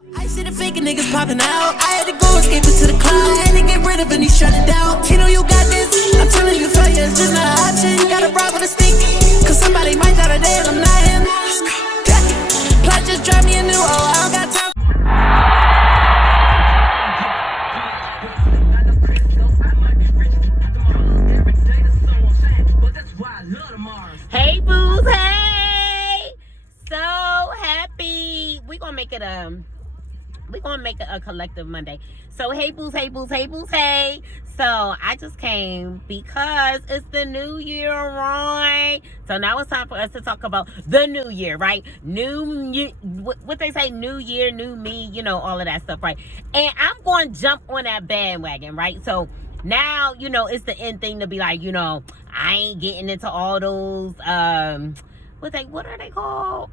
I see the fake niggas popping out. I had to go escape into the cloud. I had to get rid of any shut it down. Tino, you got this. I'm telling you, failure is just not an option. You gotta rock with a stick. Cause somebody might die today and I'm not him. Plot just drive me a new I don't got time. Hey boos, hey! So happy. We're gonna make it a collective Monday. So hey boos, hey boos, hey boos, hey. So I just came because it's the new year, right? So now it's time for us to talk about the new year, right? New year, what they say, new year, new me, you know, all of that stuff, right? And I'm going to jump on that bandwagon, right? So now, you know, it's the end thing to be like, you know, I ain't getting into all those, what are they called?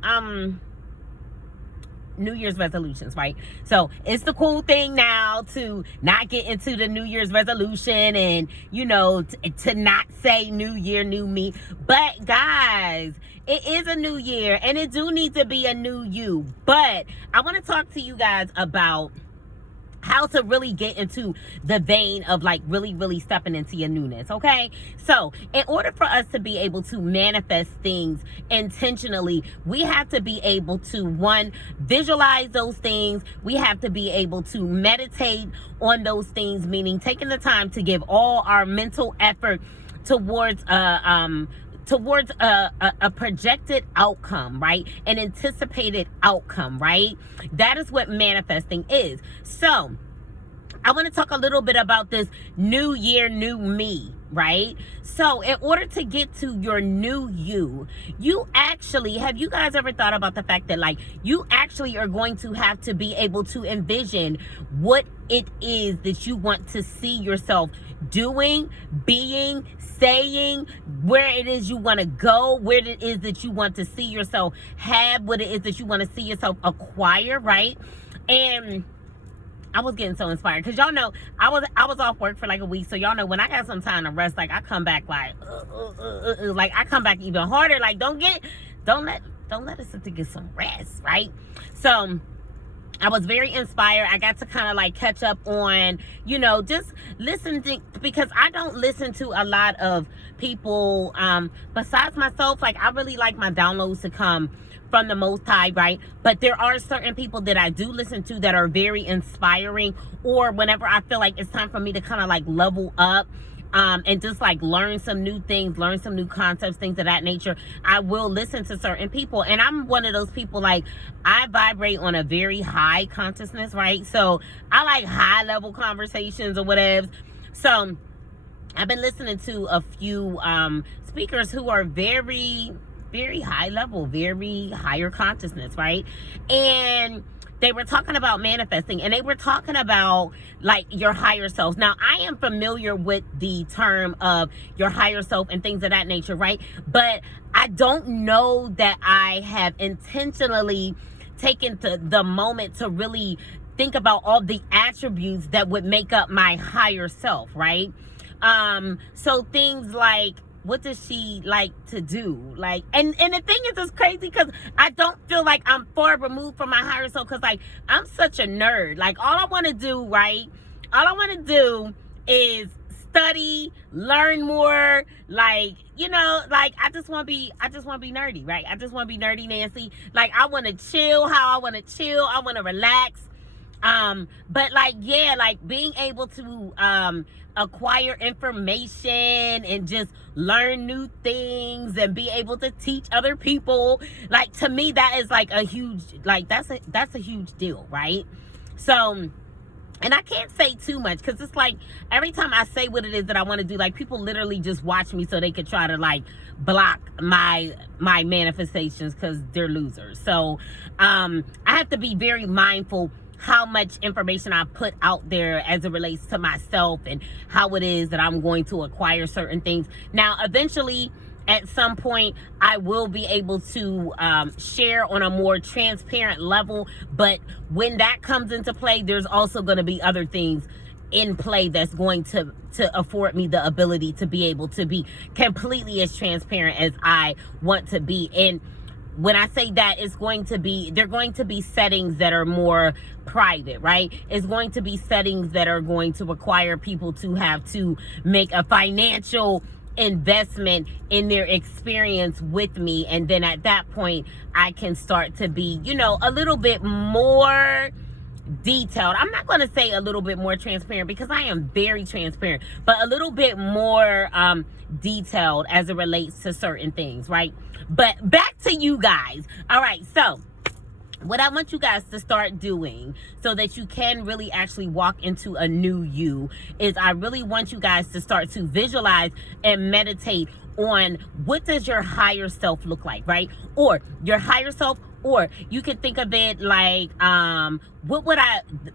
New Year's resolutions, right? So it's the cool thing now to not get into the New Year's resolution and, you know, to not say new year, new me. But guys, it is a new year and it do need to be a new you. But I want to talk to you guys about how to really get into the vein of like really stepping into your newness, okay? So in order for us to be able to manifest things intentionally, we have to be able to, one, visualize those things. We have to be able to meditate on those things, meaning taking the time to give all our mental effort towards a projected outcome, right? An anticipated outcome, right? That is what manifesting is. So I want to talk a little bit about this new year, new me, right? So in order to get to your new you actually, have you guys ever thought about the fact that like you actually are going to have to be able to envision what it is that you want to see yourself doing, being, saying, where it is you want to go, where it is that you want to see yourself have, what it is that you want to see yourself acquire, right? And I was getting so inspired because y'all know I was off work for like a week, so y'all know when I got some time to rest, like I come back like like I come back even harder. Like don't let us sit to get some rest, right? So I was very inspired. I got to kind of like catch up on, you know, just listening, because I don't listen to a lot of people besides myself. Like I really like my downloads to come from the Most High, right? But there are certain people that I do listen to that are very inspiring, or whenever I feel like it's time for me to kind of like level up and just like learn some new things, learn some new concepts, things of that nature, I will listen to certain people. And I'm one of those people, like I vibrate on a very high consciousness, right? So I like high level conversations or whatever. So I've been listening to a few speakers who are very high level, very higher consciousness, right? And they were talking about manifesting, and they were talking about like your higher self. Now, I am familiar with the term of your higher self and things of that nature, right? But I don't know that I have intentionally taken the moment to really think about all the attributes that would make up my higher self, right? So things like, what does she like to do? Like, and the thing is, it's crazy because I don't feel like I'm far removed from my higher self, because like I'm such a nerd. Like all I want to do, right? All I want to do is study, learn more. Like, you know, like I just want to be nerdy, right? I just want to be nerdy Nancy. Like I want to chill how I want to chill. I want to relax. But like, yeah, like being able to acquire information and just learn new things and be able to teach other people, like to me that is like a huge, like that's a huge deal, right? So, and I can't say too much because it's like every time I say what it is that I want to do, like people literally just watch me so they could try to like block my manifestations because they're losers. So I have to be very mindful how much information I put out there as it relates to myself and how it is that I'm going to acquire certain things. Now, eventually, at some point, I will be able to share on a more transparent level. But when that comes into play, there's also going to be other things in play that's going to afford me the ability to be able to be completely as transparent as I want to be. And when I say that, it's going to be, they're going to be settings that are more private, right? It's going to be settings that are going to require people to have to make a financial investment in their experience with me. And then at that point, I can start to be, you know, a little bit more detailed. I'm not going to say a little bit more transparent, because I am very transparent, but a little bit more detailed as it relates to certain things, right? But back to you guys. All right, so what I want you guys to start doing so that you can really actually walk into a new you is, I really want you guys to start to visualize and meditate on what does your higher self look like, right? Or your higher self, or you can think of it like, what would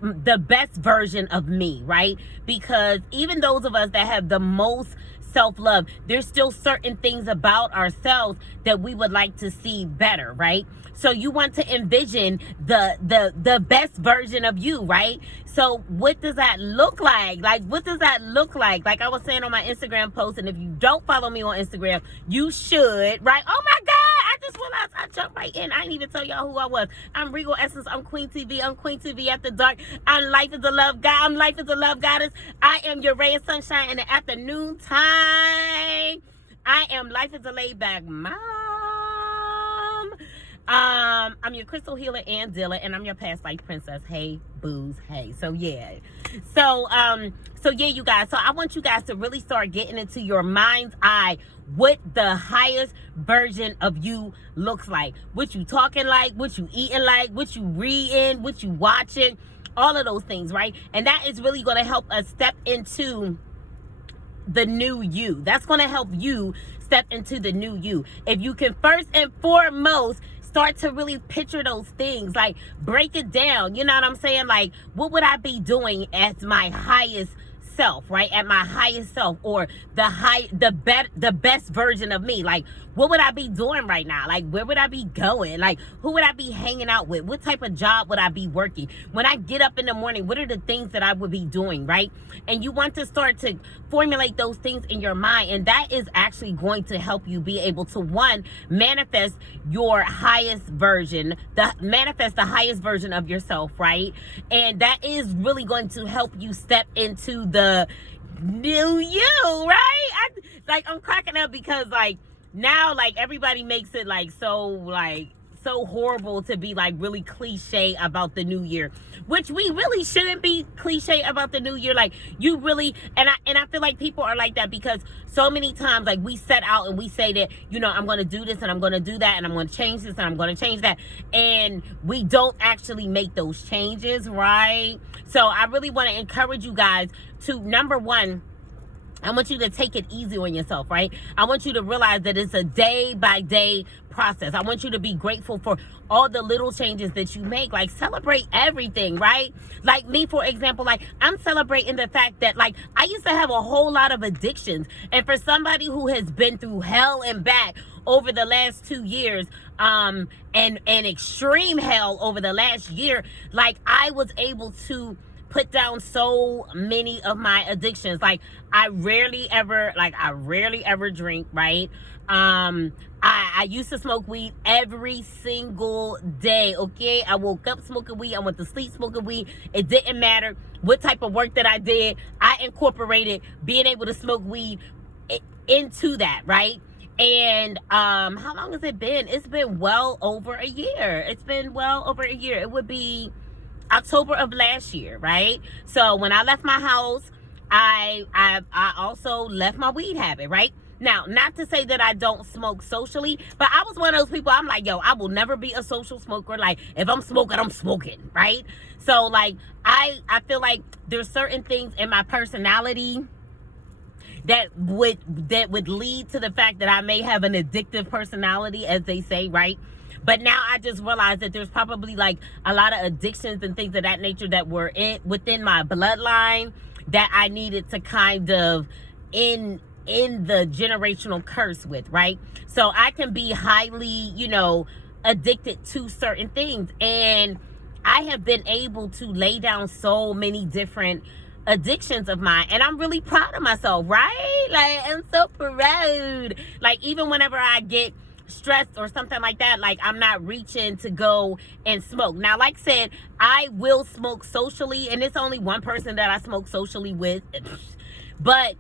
the best version of me, right? Because even those of us that have the most self-love, there's still certain things about ourselves that we would like to see better, right? So you want to envision the best version of you, right? So what does that look like? Like, what does that look like? Like I was saying on my Instagram post, and if you don't follow me on Instagram, you should, right? Oh my God, I just realized I jumped right in. I didn't even tell y'all who I was. I'm Regal Essence. I'm Queen TV. I'm Queen TV After Dark. I'm Life is a Love God. I'm Life is a Love Goddess. I am your ray of sunshine in the afternoon time. I am Life is a Laid Back Mom. I'm your crystal healer and dealer, and I'm your past life princess. Hey, booze. Hey. So yeah. So yeah, you guys. So I want you guys to really start getting into your mind's eye what the highest version of you looks like. What you talking like, what you eating like, what you reading, what you watching, all of those things, right? And that is really going to help us step into the new you. That's going to help you step into the new you. If you can first and foremost start to really picture those things, like break it down, you know what I'm saying? Like, what would I be doing as my highest self, right? At my highest self, or the best version of me. Like, what would I be doing right now? Like, where would I be going? Like, who would I be hanging out with? What type of job would I be working? When I get up in the morning, what are the things that I would be doing, right? And you want to start to formulate those things in your mind, and that is actually going to help you be able to, one, manifest your highest version, manifest the highest version of yourself, right? And that is really going to help you step into the new you, right? I'm cracking up because, like, now, like, everybody makes it like so horrible to be like really cliche about the new year, which we really shouldn't be cliche about the new year. Like, you really, and I feel like people are like that because so many times, like, we set out and we say that, you know, I'm going to do this and I'm going to do that and I'm going to change this and I'm going to change that, and we don't actually make those changes, right? So I really want to encourage you guys to, number one, I want you to take it easy on yourself, right? I want you to realize that it's a day-by-day process. I want you to be grateful for all the little changes that you make. Like, celebrate everything, right? Like me, for example, like, I'm celebrating the fact that, like, I used to have a whole lot of addictions. And for somebody who has been through hell and back over the last 2 years, and extreme hell over the last year, like, I was able to put down so many of my addictions. Like, I rarely ever drink, right? I used to smoke weed every single day, okay? I woke up smoking weed. I went to sleep smoking weed. It didn't matter what type of work that I did. I incorporated being able to smoke weed into that, right? And how long has it been? It's been well over a year. It would be October of last year, right? So when I left my house, I also left my weed habit, right? Now, not to say that I don't smoke socially, but I was one of those people, I'm like, yo, I will never be a social smoker. Like, if I'm smoking, I'm smoking, right? So, like, I feel like there's certain things in my personality that would lead to the fact that I may have an addictive personality, as they say, right? But now I just realized that there's probably, like, a lot of addictions and things of that nature that were within my bloodline that I needed to kind of in the generational curse with, right? So I can be highly, you know, addicted to certain things. And I have been able to lay down so many different addictions of mine, and I'm really proud of myself, right? Like, I'm so proud. Like, even whenever I get stressed or something like that, like I'm not reaching to go and smoke. Now, like I said, I will smoke socially, and it's only one person that I smoke socially with, but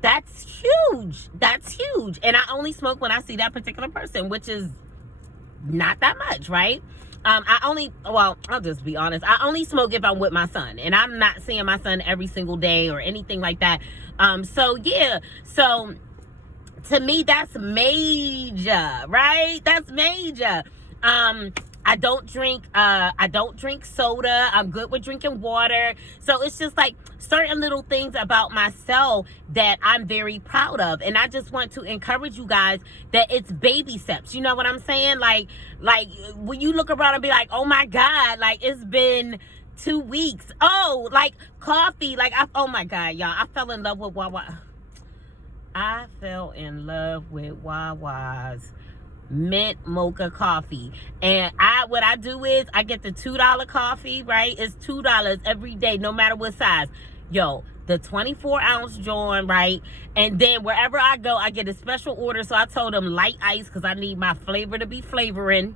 that's huge. That's huge. And I only smoke when I see that particular person, which is not that much, right? I'll just be honest. I only smoke if I'm with my son, and I'm not seeing my son every single day or anything like that. So to me, that's major, right? That's major. I don't drink soda. I'm good with drinking water. So it's just like certain little things about myself that I'm very proud of. And I just want to encourage you guys that it's baby steps. You know what I'm saying? Like when you look around and be like, oh my God, like it's been 2 weeks. Oh, like coffee. Oh my God, y'all, I fell in love with Wawa. I fell in love with Wawa's mint mocha coffee. And what I do is I get the $2 coffee, right? It's $2 every day, no matter what size. Yo, the 24-ounce joint, right? And then wherever I go, I get a special order. So I told them light ice, because I need my flavor to be flavoring.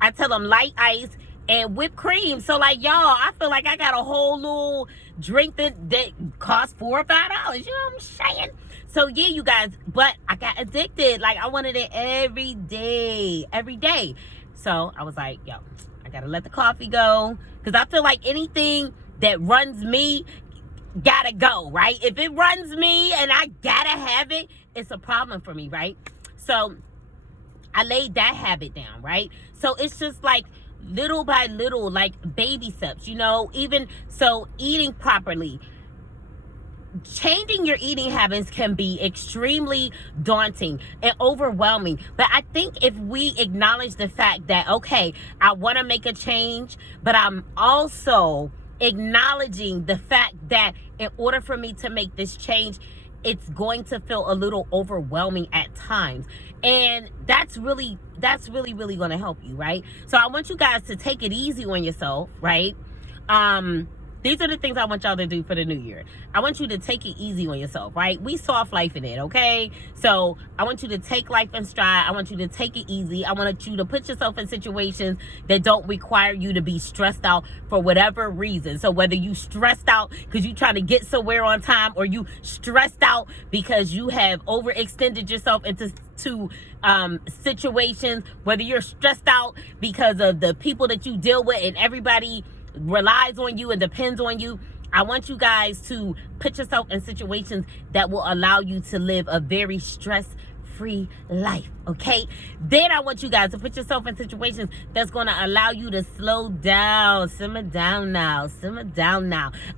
I tell them light ice and whipped cream. So like, y'all, I feel like I got a whole little drink that costs $4 or $5. You know what I'm saying? So yeah, you guys, but I got addicted. Like I wanted it every day. So I was like, yo, I gotta let the coffee go, because I feel like anything that runs me gotta go, right? If it runs me and I gotta have it, it's a problem for me, right? So I laid that habit down, right? So it's just like little by little, like baby steps, you know. Even so, eating properly. Changing your eating habits can be extremely daunting and overwhelming, but I think if we acknowledge the fact that, okay, I want to make a change, but I'm also acknowledging the fact that in order for me to make this change, it's going to feel a little overwhelming at times, and that's really going to help you, right? So I want you guys to take it easy on yourself, right? These are the things I want y'all to do for the new year. I want you to take it easy on yourself, right? We soft life in it, okay? So I want you to take life in stride. I want you to take it easy. I want you to put yourself in situations that don't require you to be stressed out for whatever reason. So whether you stressed out because you're trying to get somewhere on time, or you stressed out because you have overextended yourself into situations, whether you're stressed out because of the people that you deal with and everybody relies on you and depends on you, I want you guys to put yourself in situations that will allow you to live a very stress-free life, okay? Then I want you guys to put yourself in situations that's going to allow you to slow down, simmer down now.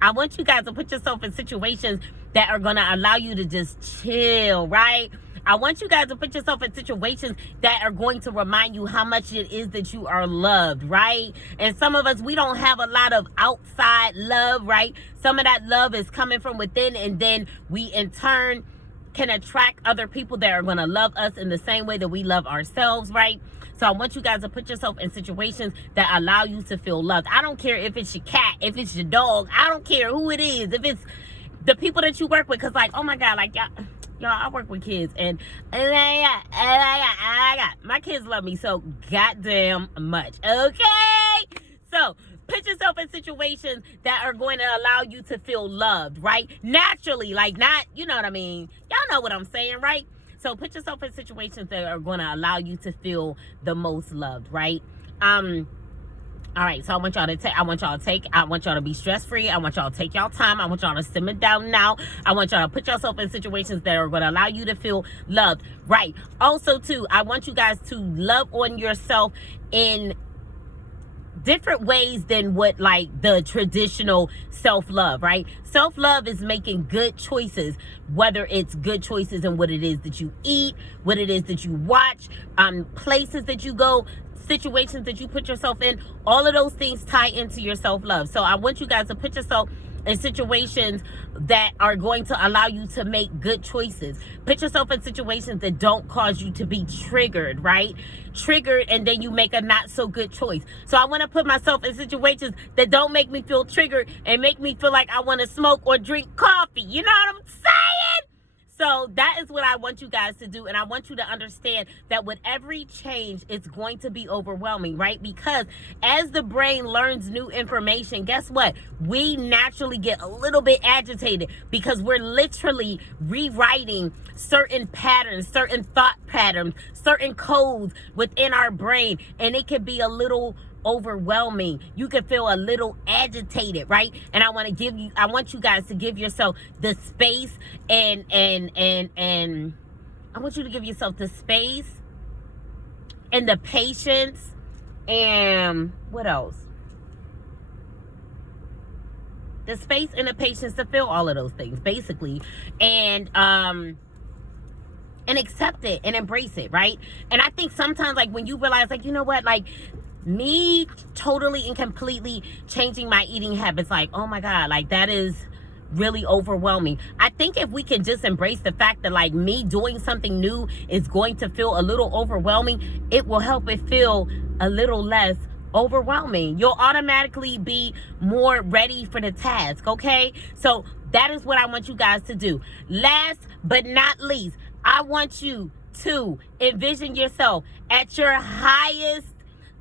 I want you guys to put yourself in situations that are going to allow you to just chill, right? I want you guys to put yourself in situations that are going to remind you how much it is that you are loved, right? And some of us, we don't have a lot of outside love, right? Some of that love is coming from within, and then we in turn can attract other people that are going to love us in the same way that we love ourselves, right? So I want you guys to put yourself in situations that allow you to feel loved. I don't care if it's your cat, if it's your dog, I don't care who it is, if it's the people that you work with, because like, oh my God, like y'all, I work with kids, and my kids love me so goddamn much, okay? So put yourself in situations that are going to allow you to feel loved, right? Naturally, like not, you know what I mean? Y'all know what I'm saying, right? So put yourself in situations that are going to allow you to feel the most loved, right? All right, so I want y'all to be stress-free. I want y'all to take y'all time. I want y'all to simmer down now. I want y'all to put yourself in situations that are going to allow you to feel loved, right? Also, too, I want you guys to love on yourself in different ways than what like the traditional self-love, right? Self-love is making good choices, whether it's good choices in what it is that you eat, what it is that you watch, places that you go, situations that you put yourself in. All of those things tie into your self-love. So I want you guys to put yourself in situations that are going to allow you to make good choices. Put yourself in situations that don't cause you to be triggered, right? Triggered, and then you make a not so good choice. So I want to put myself in situations that don't make me feel triggered and make me feel like I want to smoke or drink coffee. You know what I'm saying? So that is what I want you guys to do. And I want you to understand that with every change, it's going to be overwhelming, right? Because as the brain learns new information, guess what? We naturally get a little bit agitated because we're literally rewriting certain patterns, certain thought patterns, certain codes within our brain. And it can be a little overwhelming. You can feel a little agitated, right? And I want you guys to give yourself the space and I want you to give yourself the space and the patience and what else? The space and the patience to feel all of those things, basically. And accept it and embrace it, right? And I think sometimes, like, when you realize, like, you know what, like, me totally and completely changing my eating habits, like, oh my God, like, that is really overwhelming. I think if we can just embrace the fact that, like, me doing something new is going to feel a little overwhelming, it will help it feel a little less overwhelming. You'll automatically be more ready for the task, okay? So that is what I want you guys to do. Last but not least, I want you to envision yourself at your highest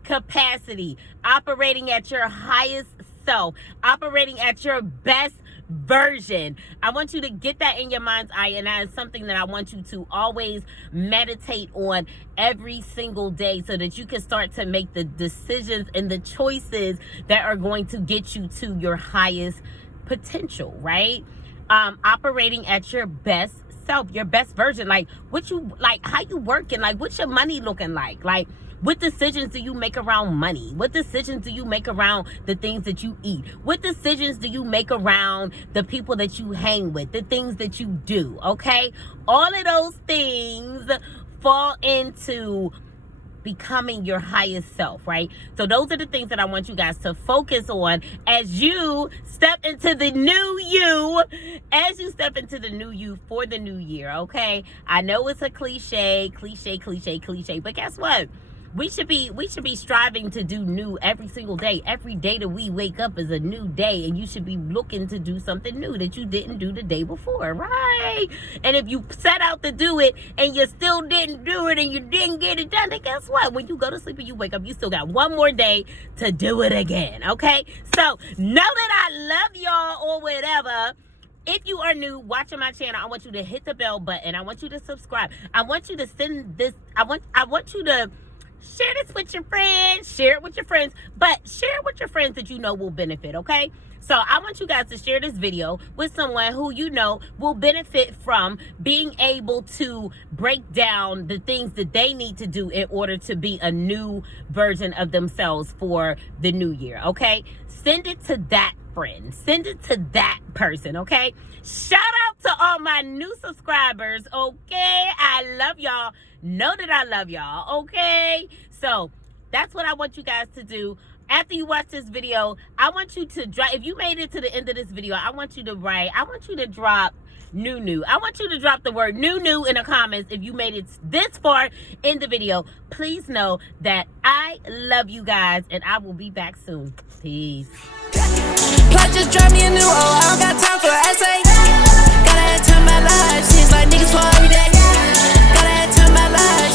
capacity, operating at your highest self, operating at your best version. I want you to get that in your mind's eye, and that is something that I want you to always meditate on every single day so that you can start to make the decisions and the choices that are going to get you to your highest potential, right? Operating at your best self, your best version, like what you like, how you working, like what's your money looking like what decisions do you make around money? What decisions do you make around the things that you eat? What decisions do you make around the people that you hang with, the things that you do? Okay, all of those things fall into becoming your highest self, right? So those are the things that I want you guys to focus on as you step into the new you, for the new year, okay? I know it's a cliche, but guess what? We should be striving to do new every single day. Every day that we wake up is a new day, and you should be looking to do something new that you didn't do the day before, right? And if you set out to do it and you still didn't do it and you didn't get it done, then guess what? When you go to sleep and you wake up, you still got one more day to do it again, okay? So know that I love y'all or whatever. If you are new watching my channel, I want you to hit the bell button. I want you to subscribe. I want you to send this. I want you to share this with your friends, share it with your friends, but share it with your friends that you know will benefit, okay? So I want you guys to share this video with someone who you know will benefit from being able to break down the things that they need to do in order to be a new version of themselves for the new year, okay? Send it to that friend. Send it to that person, okay? Shout out to all my new subscribers, okay? I love y'all. Know that I love y'all, okay? So that's what I want you guys to do. After you watch this video, I want you to drop, if you made it to the end of this video, I want you to drop new. I want you to drop the word new in the comments if you made it this far in the video. Please know that I love you guys, and I will be back soon. Peace. Plot just drop me a new I don't got time for essay. Gotta have time my life. Seems like niggas for every day. Gotta have time my life.